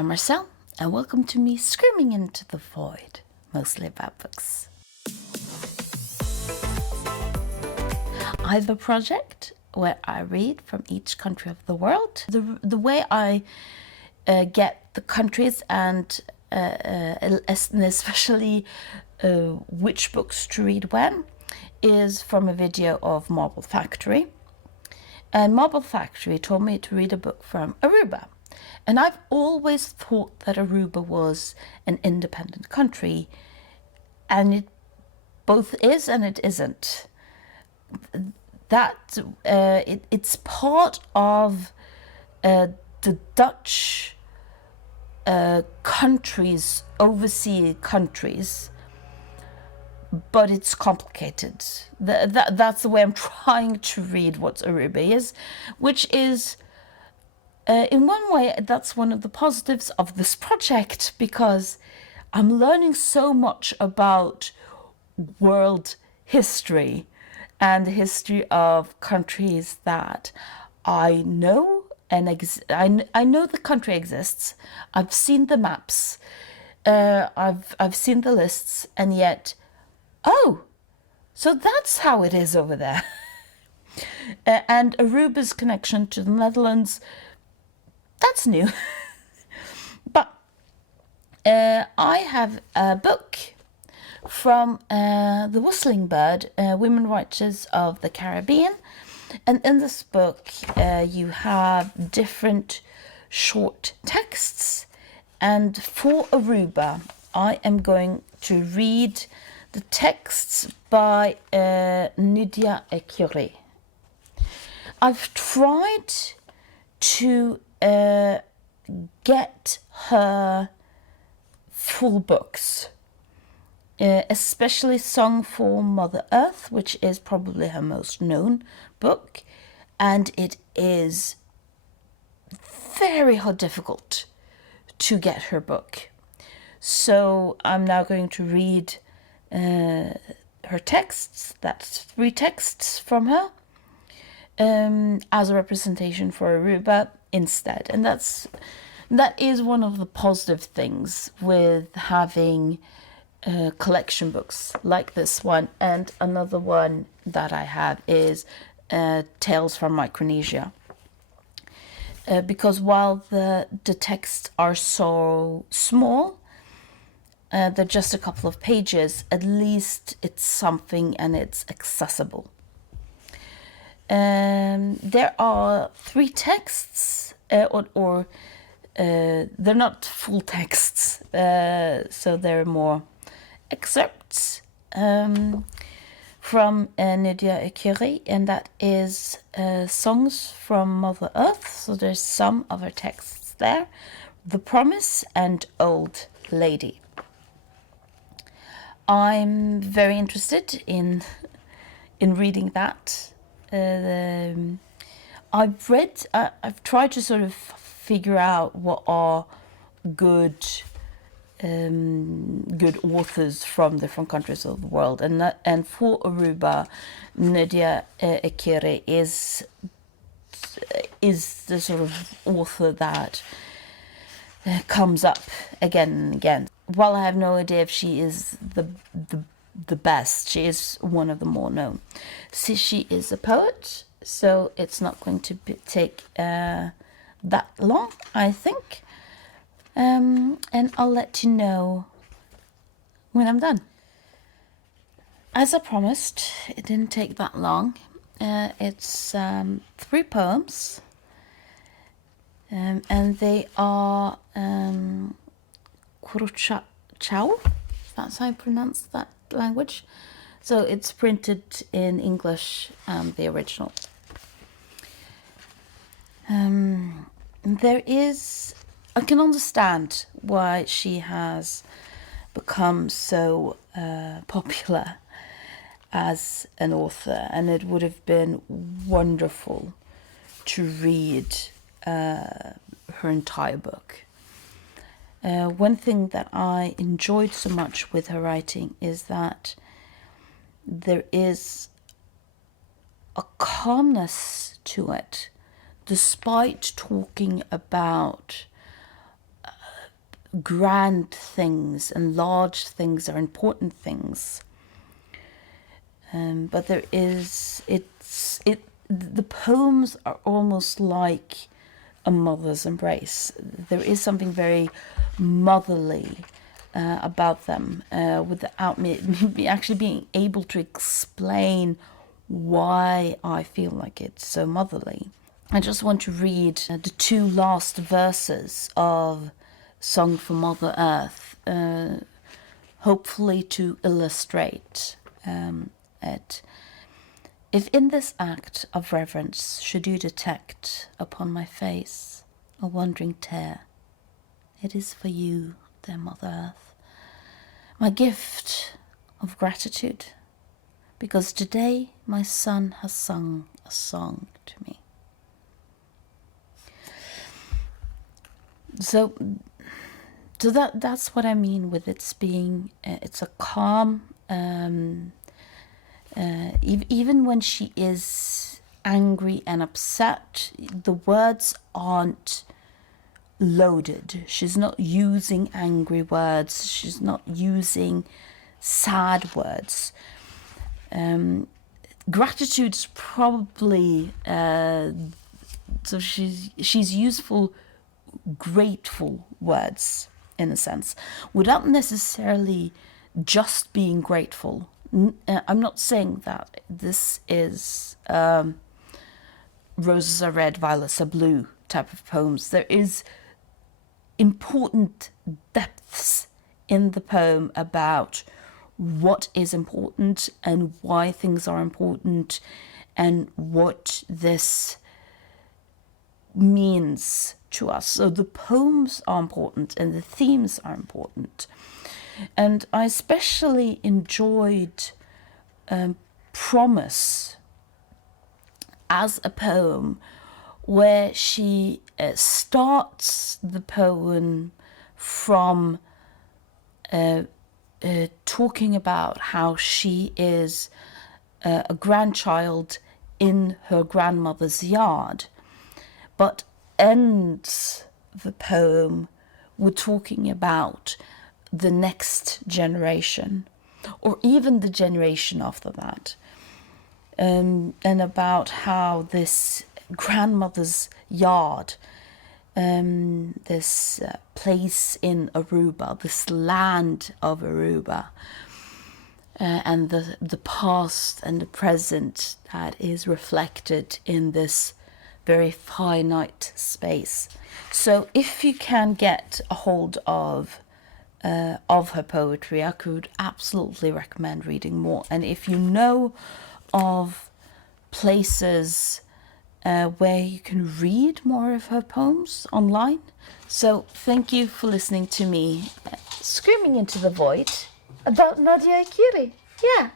I'm Marcel, and welcome to me screaming into the void, mostly about books. I have a project where I read from each country of the world. The way I get the countries and especially which books to read when is from a video of Marble Factory. And Marble Factory told me to read a book from Aruba. And I've always thought that Aruba was an independent country, and it both is and it isn't. That it's part of the Dutch countries, overseas countries, but it's complicated. That's the way I'm trying to read what Aruba is, which is, in one way, that's one of the positives of this project, because I'm learning so much about world history and the history of countries that I know, and I know the country exists. I've seen the maps, I've seen the lists, and yet, oh, so that's how it is over there. And Aruba's connection to the Netherlands, that's new. But I have a book from The Whistling Bird, Women Writers of the Caribbean. And in this book, you have different short texts. And for Aruba, I am going to read the texts by Nydia Ecury. I've tried to get her full books, especially Song for Mother Earth, which is probably her most known book, and it is very difficult to get her book. So I'm now going to read her texts, that's 3 texts from her, as a representation for Aruba instead. And that is one of the positive things with having collection books like this one. And another one that I have is Tales from Micronesia. Because while the texts are so small, they're just a couple of pages, at least it's something and it's accessible. There are 3 texts, or they're not full texts, so they're more excerpts from Nydia Ecury, and that is Songs from Mother Earth. So there's some of her texts there: The Promise and Old Lady. I'm very interested in reading that. I've tried to sort of figure out what are good authors from different countries of the world, and for Aruba, Nydia Ecury is the sort of author that comes up again and again. While I have no idea if she is the best, she is one of the more known. See, she is a poet, so it's not going to take that long, I think. And I'll let you know when I'm done. As I promised, it didn't take that long. It's 3 poems, and they are Chow, that's how I pronounce that language. So it's printed in English, the original. I can understand why she has become so popular as an author, and it would have been wonderful to read her entire book. One thing that I enjoyed so much with her writing is that there is a calmness to it, despite talking about grand things and large things are important things. But the poems are almost like a mother's embrace. There is something very motherly about them, without me actually being able to explain why I feel like it's so motherly. I just want to read the two last verses of Song for Mother Earth, hopefully to illustrate it. If in this act of reverence should you detect upon my face a wandering tear, it is for you, dear Mother Earth, my gift of gratitude, because today my son has sung a song to me. So that's what I mean with it's being, it's a calm, even when she is angry and upset, the words aren't loaded. She's not using angry words. She's not using sad words. Gratitude's probably so she's useful grateful words in a sense, without necessarily just being grateful. I'm not saying that this is roses are red, violets are blue type of poems. There is important depths in the poem about what is important and why things are important and what this means to us. So the poems are important and the themes are important. And I especially enjoyed Promise as a poem where she starts the poem from talking about how she is a grandchild in her grandmother's yard, but ends the poem with talking about the next generation, or even the generation after that, and about how this grandmother's yard, this place in Aruba, this land of Aruba, and the past and the present that is reflected in this very finite space. So if you can get a hold of her poetry, I could absolutely recommend reading more. And if you know of places where you can read more of her poems online. So thank you for listening to me screaming into the void about Nydia Ecury. Yeah.